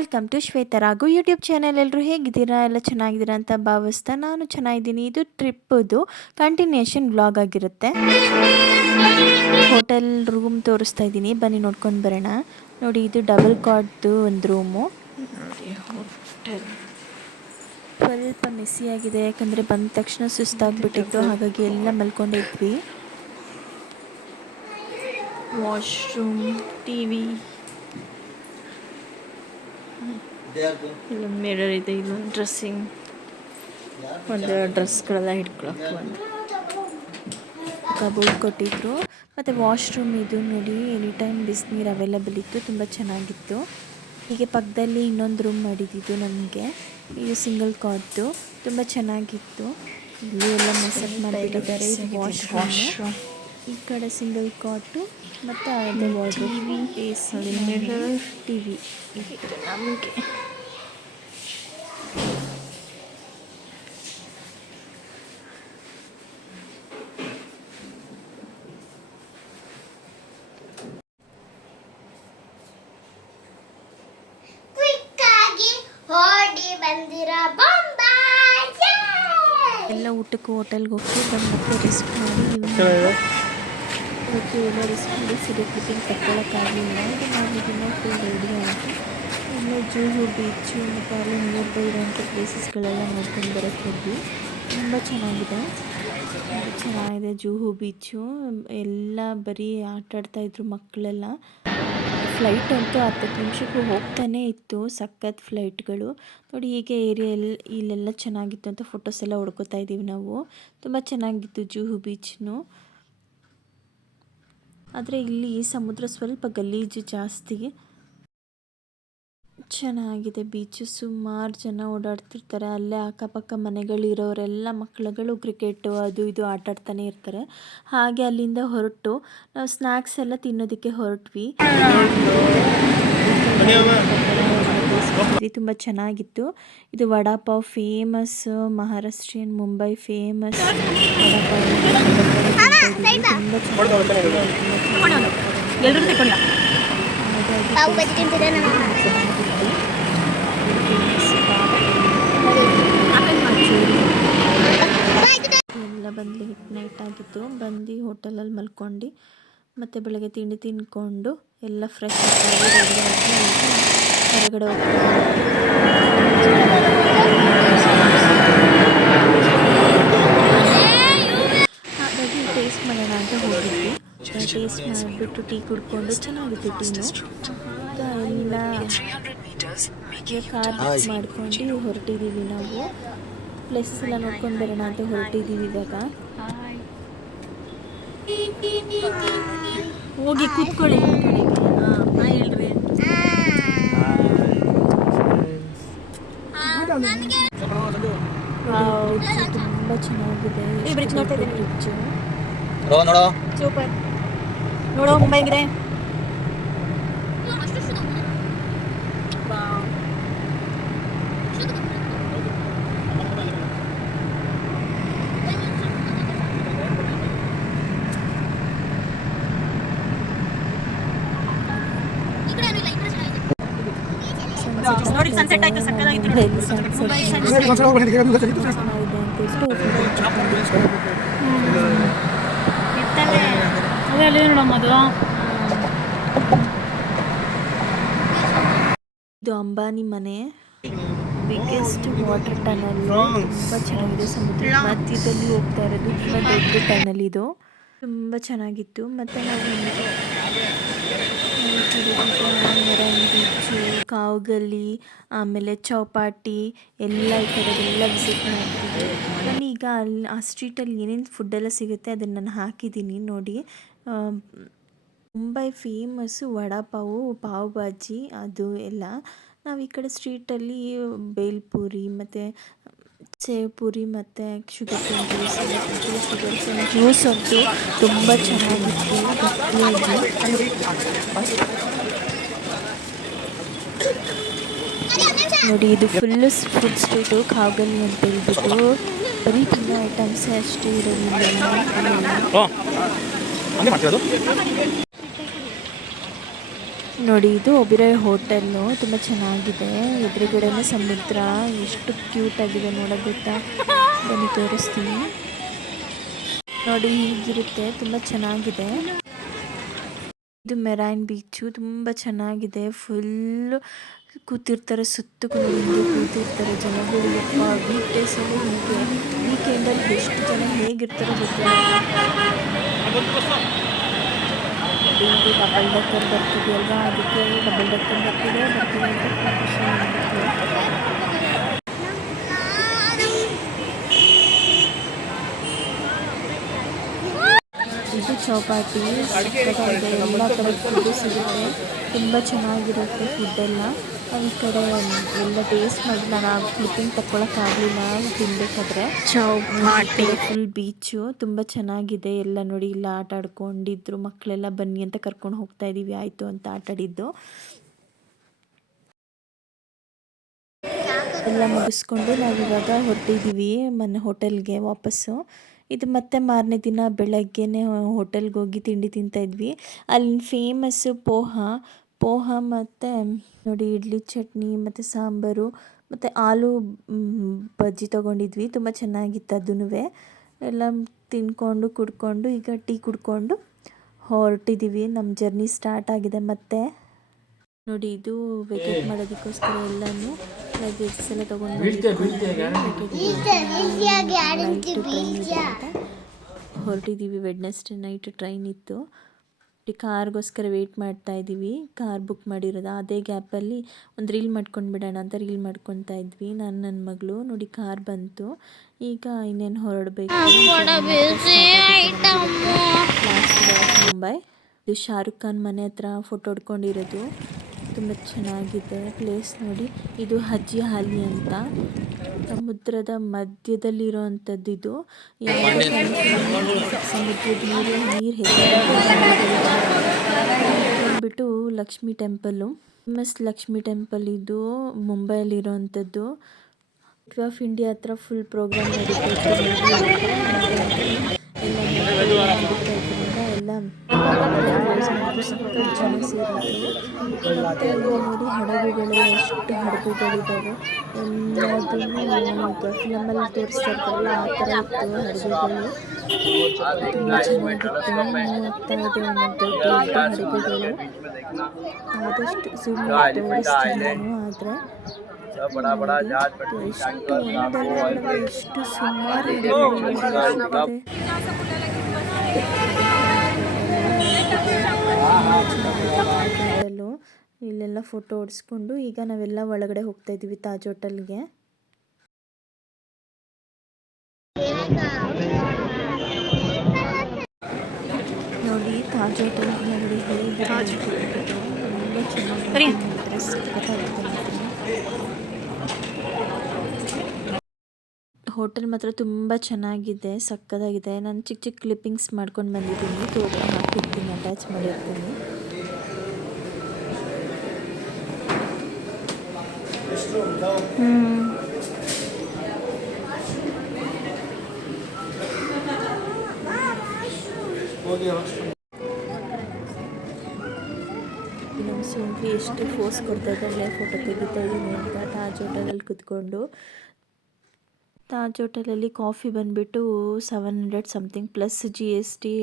Welcome to Shwetharagu YouTube channel ಎಲ್ಲರೂ ಹೇಗಿದ್ದೀರಾ? ಎಲ್ಲ ಚೆನ್ನಾಗಿದ್ದೀರಾ ಅಂತ ಭಾವಿಸ್ತಾ ನಾನು ಚೆನ್ನಾಗಿದ್ದೀನಿ. ಇದು ಟ್ರಿಪ್ಪದು ಕಂಟಿನ್ಯೂಷನ್ ಬ್ಲಾಗ್ ಆಗಿರುತ್ತೆ. ಹೋಟೆಲ್ ರೂಮ್ ತೋರಿಸ್ತಾ ಇದ್ದೀನಿ. ಬನ್ನಿ ನೋಡ್ಕೊಂಡು ಬರೋಣ. ನೋಡಿ ಇದು ಡಬಲ್ ಕಾಟ್ದು ಒಂದು ರೂಮು ನೋಡಿ ಹೋಟೆಲ್ ಸ್ವಲ್ಪ ಮೆಸ್ಸಿ ಆಗಿದೆ. ಯಾಕಂದರೆ ಬಂದ ತಕ್ಷಣ ಸುಸ್ತಾಗ್ಬಿಟ್ಟಿತ್ತು. ಹಾಗಾಗಿ ಎಲ್ಲ ಮಲ್ಕೊಂಡಿದ್ವಿ. ವಾಶ್ರೂಮ್ ಟಿ ವಿ ಇಲ್ಲೊಂದು ಮಿರರ್ ಇದೆ ಇಲ್ಲೊಂದು ಡ್ರೆಸ್ಸಿಂಗ್ ಒಂದು ಡ್ರೆಸ್ಗಳೆಲ್ಲ ಹಿಡ್ಕೊಳಕ್ಕೆ ಒಂದು ಕಬೋರ್ಡ್ ಕೊಟ್ಟಿದ್ರು. ಮತ್ತು ವಾಶ್ರೂಮ್ ಇದು ನೋಡಿ ಎನಿ ಟೈಮ್ ಬಿಸಿನೀರು ಅವೈಲಬಲ್ ಇತ್ತು ತುಂಬ ಚೆನ್ನಾಗಿತ್ತು. ಹೀಗೆ ಪಕ್ಕದಲ್ಲಿ ಇನ್ನೊಂದು ರೂಮ್ ಮಾಡಿದ್ದು ನಮಗೆ. ಇದು ಸಿಂಗಲ್ ಕಾಟ್ದು ತುಂಬ ಚೆನ್ನಾಗಿತ್ತು. ಇಲ್ಲಿ ಎಲ್ಲ ಮೆಸೇಜ್ ಮಾಡಿಬಿಟ್ಟಿದ್ದಾರೆ. ಇದು ವಾಶ್ರೂಮ್ ಈ ಕಡೆ ಸಿಂಗಲ್ ಕಾಟು ಮತ್ತು ಅದೇ wardrobe face mirror T V ಇತ್ತು ನಮಗೆ ಕ್ವಿಕ್ ಆಗಿ ಓಡಿ ಬಂದಿರ ಬೊಂಬಾಯ್ ಎಲ್ಲ ಊಟಕ್ಕೆ ಹೋಟೆಲ್ಗೆ ಹೋಗಿ ಬಂದು ಮತ್ತೆ ರೆಸ್ಟ್ ಮಾಡಿ ರೆಸ್ಟ್ ಮಾಡಿ ಸೀರೆ ಕ್ಲಿಪ್ಪಿಂಗ್ ತಗೊಳಕ್ಕಾಗಲಿಲ್ಲ ಇದು ನಾವು ದಿನ ಫುಲ್ ರೆಡಿ ಆಯಿತು ಇನ್ನು ಜೂಹು ಬೀಚು ಮತ್ತು ಅಲ್ಲಿ ನಿಯರ್ ಬೈ ಇರೋಂಥ ಪ್ಲೇಸಸ್ಗಳೆಲ್ಲ ನೋಡ್ಕೊಂಡು ಬರೋಕ್ಕೆ ಹೋದ್ವಿ. ತುಂಬ ಚೆನ್ನಾಗಿದೆ. ತುಂಬ ಚೆನ್ನಾಗಿದೆ ಜೂಹು ಬೀಚು ಎಲ್ಲ ಬರೀ ಆಟಾಡ್ತಾ ಇದ್ರು ಮಕ್ಕಳೆಲ್ಲ. ಫ್ಲೈಟ್ ಅಂತೂ ಹತ್ತತ್ತು ನಿಮಿಷಕ್ಕೂ ಹೋಗ್ತಾನೆ ಇತ್ತು, ಸಖತ್ ಫ್ಲೈಟ್ಗಳು ನೋಡಿ, ಹೀಗೆ ಏರಿಯಾ ಎಲ್ಲ ಇಲ್ಲೆಲ್ಲ ಚೆನ್ನಾಗಿತ್ತು ಅಂತ ಫೋಟೋಸ್ ಎಲ್ಲ ಹೊಡ್ಕೋತಾ ಇದ್ದೀವಿ ನಾವು. ತುಂಬ ಚೆನ್ನಾಗಿತ್ತು ಜೂಹು ಬೀಚ್ನು ಆದರೆ ಇಲ್ಲಿ ಸಮುದ್ರ ಸ್ವಲ್ಪ ಗಲೀಜು ಜಾಸ್ತಿ. ಚೆನ್ನಾಗಿದೆ ಬೀಚು ಸುಮಾರು ಜನ ಓಡಾಡ್ತಿರ್ತಾರೆ. ಅಲ್ಲೇ ಅಕ್ಕಪಕ್ಕ ಮನೆಗಳಿರೋರೆಲ್ಲ ಮಕ್ಕಳುಗಳು ಕ್ರಿಕೆಟು ಅದು ಇದು ಆಟಾಡ್ತಾನೆ ಇರ್ತಾರೆ. ಹಾಗೆ ಅಲ್ಲಿಂದ ಹೊರಟು ನಾವು ಸ್ನ್ಯಾಕ್ಸ್ ಎಲ್ಲ ತಿನ್ನೋದಕ್ಕೆ ಹೊರಟ್ವಿ. ಇದು ತುಂಬ ಚೆನ್ನಾಗಿತ್ತು ಇದು ವಡಾಪಾವ್ ಫೇಮಸ್ ಮಹಾರಾಷ್ಟ್ರೀಯನ್ ಮುಂಬೈ ಫೇಮಸ್ ಎಲ್ಲ ಬಂದು ಲೇಟ್ ನೈಟ್ ಆಗಿತ್ತು ಬಂದು ಹೋಟೆಲಲ್ಲಿ ಮಲ್ಕೊಂಡು ಮತ್ತೆ ಬೆಳಗ್ಗೆ ತಿಂಡಿ ತಿನ್ಕೊಂಡು ಎಲ್ಲ ಫ್ರೆಶ್ ಆಗಿ ರೆಡಿ ಆಗಿ ಹೊರಗಡೆ ಹಾಗಾಗಿ ಟೇಸ್ಟ್ ಮಾಡೋಣ ಅಂತ ಹೋಗಿದ್ವಿ. ಟೇಸ್ಟ್ ಮಾಡಿಬಿಟ್ಟು ಟೀ ಕುಡ್ಕೊಂಡು ಚೆನ್ನಾಗಿತ್ತು ಟೀನು. ಕಾರ್ ಬುಕ್ ಮಾಡ್ಕೊಂಡು ಹೊರಟಿದ್ದೀವಿ ನಾವು. ಪ್ಲೇಸಸ್ ಎಲ್ಲ ನೋಡ್ಕೊಂಡು ಬರೋಣ ಅಂತ ಹೊರಟಿದ್ದೀವಿ ಇವಾಗ. ಹೋಗಿ ಕೂತ್ಕೊಳ್ಳಿ. ಹೇಳ್ರಿ. ತುಂಬ ಚೆನ್ನಾಗಿದೆ. ಬ್ರಿಡ್ಜ್ ನೋಡ್ತಾ ಬ್ರಿಡ್ಜ್ ನೋಡೋ. ಸೂಪರ್ ನೋಡೋ ಮುಂಬೈ ಹೆಂಗಿದೆ ನೋಡಿ ಸನ್ಸೆಟ್ ಆಯ್ತು ಇದು ಅಂಬಾನಿ ಮನೆ. ಬಿಗ್ಗೆಸ್ಟ್ ವಾಟರ್ ಟನಲ್ ತುಂಬಾ ಚೆನ್ನಾಗಿದೆ ಸಮುದ್ರ. ಮಧ್ಯದಲ್ಲಿ ಹೋಗ್ತಾ ಇರೋದು ತುಂಬ ದೊಡ್ಡ ಟನಲ್ ಇದು. ತುಂಬಾ ಚೆನ್ನಾಗಿತ್ತು. ಮತ್ತೆ ನಾವು ಕಾವ್ಗಲ್ಲಿ, ಆಮೇಲೆ ಚೌಪಾಟಿ, ಎಲ್ಲ ಈ ಕಡೆಗೆಲ್ಲ ವಿಸಿಟ್ ಮಾಡ್ತಿದ್ದೆ. ನಾನು ಈಗ ಅಲ್ಲಿ ಆ ಸ್ಟ್ರೀಟಲ್ಲಿ ಏನೇನು ಫುಡ್ಡೆಲ್ಲ ಸಿಗುತ್ತೆ ಅದನ್ನು ನಾನು ಹಾಕಿದ್ದೀನಿ ನೋಡಿ. ಮುಂಬೈ ಫೇಮಸ್ಸು ವಡಾಪಾವು, ಪಾವ್ ಭಾಜಿ, ಅದು ಎಲ್ಲ. ನಾವು ಈ ಕಡೆ ಸ್ಟ್ರೀಟಲ್ಲಿ ಬೇಲ್ಪುರಿ, ಮತ್ತು ಸೇವ್ ಪುರಿ ಮತ್ತು sugar cane juice sugar cane juice ಅಂತೂ ತುಂಬ ಚೆನ್ನಾಗಿತ್ತು. ನೋಡಿ, ಇದು ಫುಲ್ ಫುಡ್ ಸ್ಟ್ರೀಟು ಕಾಗಲಿ ಅಂತ ಹೇಳ್ಬಿಟ್ಟು ಬರೀ ತಿನ್ನೋ ಐಟಮ್ಸ್ ಅಷ್ಟೇ ಇರೋದಿಲ್ಲ ನೋಡಿ, ಇದು ಒಬಿರಾಯ್ ಹೋಟೆಲ್ಲು. ತುಂಬ ಚೆನ್ನಾಗಿದೆ. ಎದುರುಗಡೆನೇ ಸಮುದ್ರ. ಎಷ್ಟು ಕ್ಯೂಟ್ ಆಗಿದೆ ನೋಡೋ ಗೊತ್ತಾ? ಬನ್ನಿ, ತೋರಿಸ್ತೀನಿ. ನೋಡಿ, ಹೀಗಿರುತ್ತೆ. ತುಂಬ ಚೆನ್ನಾಗಿದೆ. ಇದು ಮೆರೈನ್ ಬೀಚು. ತುಂಬ ಚೆನ್ನಾಗಿದೆ. ಫುಲ್ಲು ಕೂತಿರ್ತಾರೆ ಸುತ್ತ ಕೂತಿರ್ತಾರೆ ಜನಗಳು. ವೀಕ್ ಹೀಗೆ. ವೀಕೆಂಡಲ್ಲಿ ಎಷ್ಟು ಜನ ಹೇಗಿರ್ತಾರೆ ಗೊತ್ತಿಲ್ಲ. ಇಲ್ಲಿ ಡಬಲ್ ಡೆಕ್ಕರ್ ಬರ್ತಿದೆಯಲ್ವ ಅದಕ್ಕೆ ಡಬಲ್ ಡೆಕ್ಕರ್ ಬರ್ತಿದೆ ಬರ್ತಿದೆ ಅಂತ ಖುಷಿ. ಇದು ಸಖತ್ತಾಗಿದೆ. ಎಲ್ಲ ಕಡೆ ಫುಡ್ಡು ಸಿಗುತ್ತೆ ತುಂಬ ಚೆನ್ನಾಗಿರುತ್ತೆ ಫುಡ್ಡೆಲ್ಲ ಈ ಕಡೆ ಎಲ್ಲ ಟೇಸ್ಟ್ ಮಾಡಿ ನಾನು ಕ್ಲಿಪ್ಪಿಂಗ್ ತಗೊಳಕ್ಕಾಗಲಿಲ್ಲ ತಿನ್ಬೇಕಾದ್ರೆ. ಫುಲ್ ಬೀಚು ತುಂಬ ಚೆನ್ನಾಗಿದೆ. ಎಲ್ಲ ನೋಡಿ ಇಲ್ಲ ಆಟ ಆಡ್ಕೊಂಡಿದ್ರು. ಮಕ್ಕಳೆಲ್ಲ ಬನ್ನಿ ಅಂತ ಕರ್ಕೊಂಡು ಹೋಗ್ತಾ ಇದೀವಿ. ಆಯಿತು ಅಂತ ಆಟ ಆಡಿದ್ದು. ಎಲ್ಲ ಮುಗಿಸ್ಕೊಂಡು ನಾವು ಇವಾಗ ಹೊರಟಿದ್ದೀವಿ ಮನೆ ಹೋಟೆಲ್ಗೆ ವಾಪಸ್ಸು. ಇದು ಮತ್ತೆ ಮಾರನೇ ದಿನ ಬೆಳಗ್ಗೆನೇ ಹೋಟೆಲ್ಗೆ ಹೋಗಿ ತಿಂಡಿ ತಿಂತಾಯಿದ್ವಿ ಅಲ್ಲಿ ಫೇಮಸ್ಸು ಪೋಹ. ಪೋಹ ಮತ್ತು ನೋಡಿ ಇಡ್ಲಿ ಚಟ್ನಿ ಮತ್ತು ಸಾಂಬಾರು ಮತ್ತು ಆಲೂ ಬಜ್ಜಿ ತೊಗೊಂಡಿದ್ವಿ. ತುಂಬ ಚೆನ್ನಾಗಿತ್ತು ಅದೂ ಎಲ್ಲ ತಿನ್ಕೊಂಡು ಕುಡ್ಕೊಂಡು ಈಗ ಟೀ ಕುಡ್ಕೊಂಡು ಹೊರಟಿದ್ದೀವಿ ನಮ್ಮ ಜರ್ನಿ ಸ್ಟಾರ್ಟ್ ಆಗಿದೆ ಮತ್ತೆ. ನೋಡಿ ಇದು ವೆಕೇಟ್ ಮಾಡೋದಕ್ಕೋಸ್ಕರ ಎಲ್ಲನೂ ಲಗೇಜಸ್ ಎಲ್ಲ ತೊಗೊಂಡು ಹೊರಟಿದ್ದೀವಿ ವೆಡ್ನೆಸ್ಡೇ ನೈಟ್ ಟ್ರೈನ್ ಇತ್ತು. ಕಾರ್ಗೋಸ್ಕರ ವೆಯ್ಟ್ ಮಾಡ್ತಾ ಇದ್ದೀವಿ. ಕಾರ್ ಬುಕ್ ಮಾಡಿರೋದು. ಅದೇ ಗ್ಯಾಪಲ್ಲಿ ಒಂದು ರೀಲ್ ಮಾಡ್ಕೊಂಡು ಬಿಡೋಣ ಅಂತ ರೀಲ್ ಮಾಡ್ಕೊತಾ ಇದ್ವಿ. ನಾನು ನನ್ನ ಮಗಳು. ನೋಡಿ ಕಾರ್ ಬಂತು. ಈಗ ಇನ್ನೇನು ಹೊರಡಬೇಕು? ಮುಂಬೈ ಇದು ಶಾರುಖ್ ಖಾನ್ ಮನೆ ಹತ್ರ ಫೋಟೋ ಹೊಡ್ಕೊಂಡಿರೋದು. ತುಂಬ ಚೆನ್ನಾಗಿದೆ. ಪ್ಲೇಸ್ ನೋಡಿ. ಇದು ಹಜ್ಜಿ ಹಾಲಿ ಅಂತ. ಸಮುದ್ರದ ಮಧ್ಯದಲ್ಲಿ ಅಂಥದ್ದು ಇದು ಸಮುದ್ರದ ನೀರು ನೀರು ಬಂದ್ಬಿಟ್ಟು Lakshmi temple famous Lakshmi temple ಇದು. ಮುಂಬೈಯಲ್ಲಿ ಅಂಥದ್ದು ಗೇಟ್ ಆಫ್ ಇಂಡಿಯಾ ಹತ್ರ ಫುಲ್ ಪ್ರೋಗ್ರಾಮ್ ನಡೀತಾ ಎಲ್ಲ close ಮಾಡಿದ್ರು, ಸಖತ್ ಜನ ಸೇರಿದ್ರು ಮತ್ತು ಇಲ್ಲಿ ನೋಡಿ ಹಡಗುಗಳು ಎಷ್ಟು ಹಡಗುಗಳಿದ್ದಾವೆ ಎಲ್ಲದನ್ನು ಈಗ ಫಿಲಮಲ್ಲಿ ತೋರಿಸ್ತಾ ಇರ್ತಾರಲ್ಲ ಆ ಥರ ಇತ್ತು ಹಡಗುಗಳು ತುಂಬ ಚೆನ್ನಾಗಿತ್ತು ನೋಡ್ತಾ ಇದೆ ಒಂದು ದೊಡ್ಡ ದೊಡ್ಡ ಹಡಗುಗಳು ಆದಷ್ಟು ಝೂಮ್ ಮಾಡಿ ತೋರಿಸ್ತೀನಿ ನಾನು ಆದರೆ बड़ा बड़ा जहाज पर ಇಲ್ಲೆಲ್ಲ ಫೋಟೋ ಹೊಡ್ಸ್ಕೊಂಡು ಈಗ ನಾವೆಲ್ಲ ಒಳಗಡೆ ಹೋಗ್ತಾ ಇದ್ದೀವಿ ತಾಜ್ ಹೋಟೆಲ್ಗೆ. ನೋಡಿ ತಾಜ್ ಹೋಟೆಲ್ ನೋಡಿ ಹೋಟೆಲ್. ಮಾತ್ರ ತುಂಬ ಚೆನ್ನಾಗಿದೆ. ಸಕ್ಕತ್ತಾಗಿದೆ ನಾನು ಚಿಕ್ಕ ಚಿಕ್ಕ ಕ್ಲಿಪ್ಪಿಂಗ್ಸ್ ಮಾಡ್ಕೊಂಡು ಬಂದಿದ್ದೀನಿ. ತೋಟ ಹಾಕಿರ್ತೀನಿ ಅಟ್ಯಾಚ್ ಮಾಡಿರ್ತೀನಿ. ನಮ್ಮ ಸುಂದ್ರಿ ಎಷ್ಟು ಫೋರ್ಸ್ ಕೊಡ್ತಾ ಇದ್ದಾಳೆ ಫೋಟೋ ತೆಗಿತಾ ಇದ್ದೀನಿ ಅಂತ ತಾಜ್ ಹೋಟೆಲಲ್ಲಿ ಕುತ್ಕೊಂಡು. ತಾಜ್ ಹೋಟೆಲಲ್ಲಿ ಕಾಫಿ ಬಂದುಬಿಟ್ಟು seven hundred something plus G S T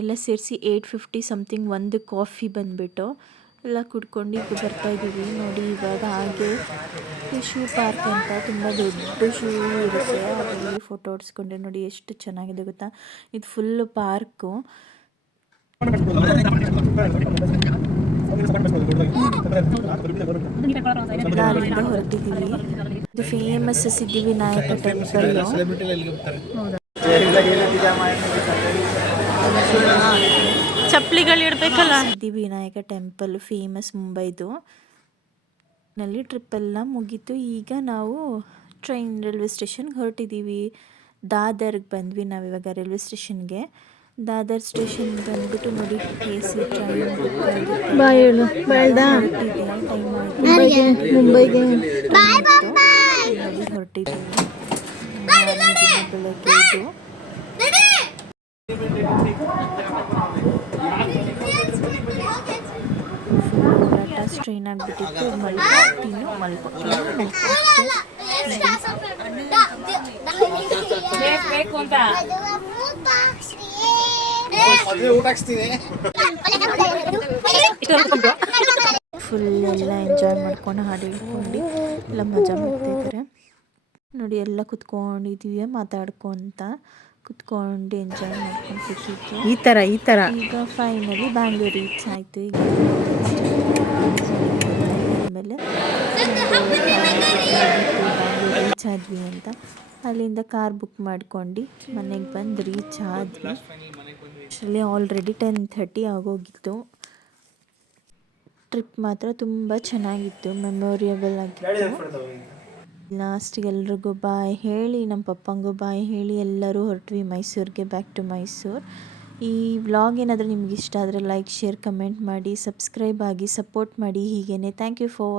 ಎಲ್ಲ ಸೇರಿಸಿ ಏಯ್ಟ್ ಫಿಫ್ಟಿ ಸಮಥಿಂಗ್ ಒಂದು ಕಾಫಿ ಬಂದುಬಿಟ್ಟು. ಎಲ್ಲ ಕುಡ್ಕೊಂಡು ಈಗ ಬರ್ತಾ ಇದ್ದೀವಿ. ನೋಡಿ ಇವಾಗ ಹಾಗೆ ಶೂ ಪಾರ್ಕ್ ಅಂತ ತುಂಬ ದೊಡ್ಡ ಶೂ ಇರುತ್ತೆ. ಅದರಲ್ಲಿ ಫೋಟೋ ಹೊಡ್ಸ್ಕೊಂಡೆ. ನೋಡಿ ಎಷ್ಟು ಚೆನ್ನಾಗಿದೆ ಗೊತ್ತಾ? ಇದು ಫುಲ್ ಪಾರ್ಕು. ಹೊರತಿದ್ದೀವಿ ಅಲ್ಲಿಂದ ಹೊರಟಿದ್ದೀವಿ. ಇದು ಫೇಮಸ್ ಸಿದ್ಧಿವಿನಾಯಕ ಟೆಂಪಲ್ಲು ಚಪ್ಪಲಿಗಳು ಇಡ್ಬೇಕಲ್ಲ. ಸಿದ್ಧಿವಿನಾಯಕ ಟೆಂಪಲ್ ಫೇಮಸ್ ಮುಂಬೈದು. ನಲ್ಲಿ ಟ್ರಿಪ್ ಎಲ್ಲ ಮುಗೀತು. ಈಗ ನಾವು ಟ್ರೈನ್ ರೈಲ್ವೆ ಸ್ಟೇಷನ್ಗೆ ಹೊರಟಿದ್ದೀವಿ ದಾದರ್ಗೆ ಬಂದ್ವಿ ನಾವು ಇವಾಗ ರೈಲ್ವೆ ಸ್ಟೇಷನ್ಗೆ ದಾದರ್ ಸ್ಟೇಷನ್ ಬಂದ್ಬಿಟ್ಟು ನೋಡಿ ಎ ಸಿ ಟ್ರೈನ್ ಬಾಯ್ ಹೇಳು. ಬೇಡ ಟೈಮ್ ಆಯಿತು. ಮುಂಬೈಗೆ ಹೊರಟಿದ್ದೀವಿ ಬೆಳಗ್ಗೆ ಇದು ಫುಲ್ ಸ್ಟ್ರೈನ್ ಆಗಿಬಿಟ್ಟಿತ್ತು ಮಲ್ಕೊ ತಿನ್ನು ಮಲ್ಕೊ. ತಿನ್ನು, ಮಲ್ಕೊ. ಅಷ್ಟೇ. ಫುಲ್ ಎಲ್ಲ ಎಂಜಾಯ್ ಮಾಡ್ಕೊಂಡು ಹಾಡು ಹೇಳ್ಕೊಂಡು ಎಲ್ಲ ಮಜಾ ಮಾಡ್ತಾಯಿದ್ದಾರೆ ನೋಡಿ ಎಲ್ಲ ಕುತ್ಕೊಂಡಿದ್ದೀವಿ ಮಾತಾಡ್ಕೊಂತ ಕುತ್ಕೊಂಡು ಎಂಜಾಯ್ ಮಾಡ್ಕೊಂಡು ಈ ಥರ ಈ ಥರ ಈಗ ಫೈನಲಿ ಬ್ಯಾಂಗ್ಳೂರ್ ರೀಚ್ ಆಯಿತು. ಈಗ ಆಮೇಲೆ ರೀಚ್ ಆದ್ವಿ ಅಂತ. ಅಲ್ಲಿಂದ ಕಾರ್ ಬುಕ್ ಮಾಡ್ಕೊಂಡು ಮನೆಗೆ ಬಂದು ರೀಚ್ ಆದ್ವಿ ಆ್ಯಕ್ಚುಲಿ ಆಲ್ರೆಡಿ ಟೆನ್ ಥರ್ಟಿ ಆಗೋಗಿತ್ತು. ಟ್ರಿಪ್ ಮಾತ್ರ ತುಂಬ ಚೆನ್ನಾಗಿತ್ತು ಮೆಮೊರಿಯಬಲ್ ಆಗಿತ್ತು. ಲಾಸ್ಟಿಗೆ ಎಲ್ರಿಗೂ ಬಾಯ್ ಹೇಳಿ ನಮ್ಮ ಪಪ್ಪಂಗೂ ಬಾಯ್ ಹೇಳಿ ಎಲ್ಲರೂ ಹೊರಟ್ವಿ ಮೈಸೂರಿಗೆ ಬ್ಯಾಕ್ ಟು ಮೈಸೂರು. ಈ ವ್ಲಾಗ್ ಏನಾದರೂ ನಿಮ್ಗೆ ಇಷ್ಟ ಆದರೆ ಲೈಕ್ ಶೇರ್ ಕಮೆಂಟ್ ಮಾಡಿ ಸಬ್ಸ್ಕ್ರೈಬ್ ಆಗಿ ಸಪೋರ್ಟ್ ಮಾಡಿ ಹೀಗೇ ಥ್ಯಾಂಕ್ ಯು ಫಾರ್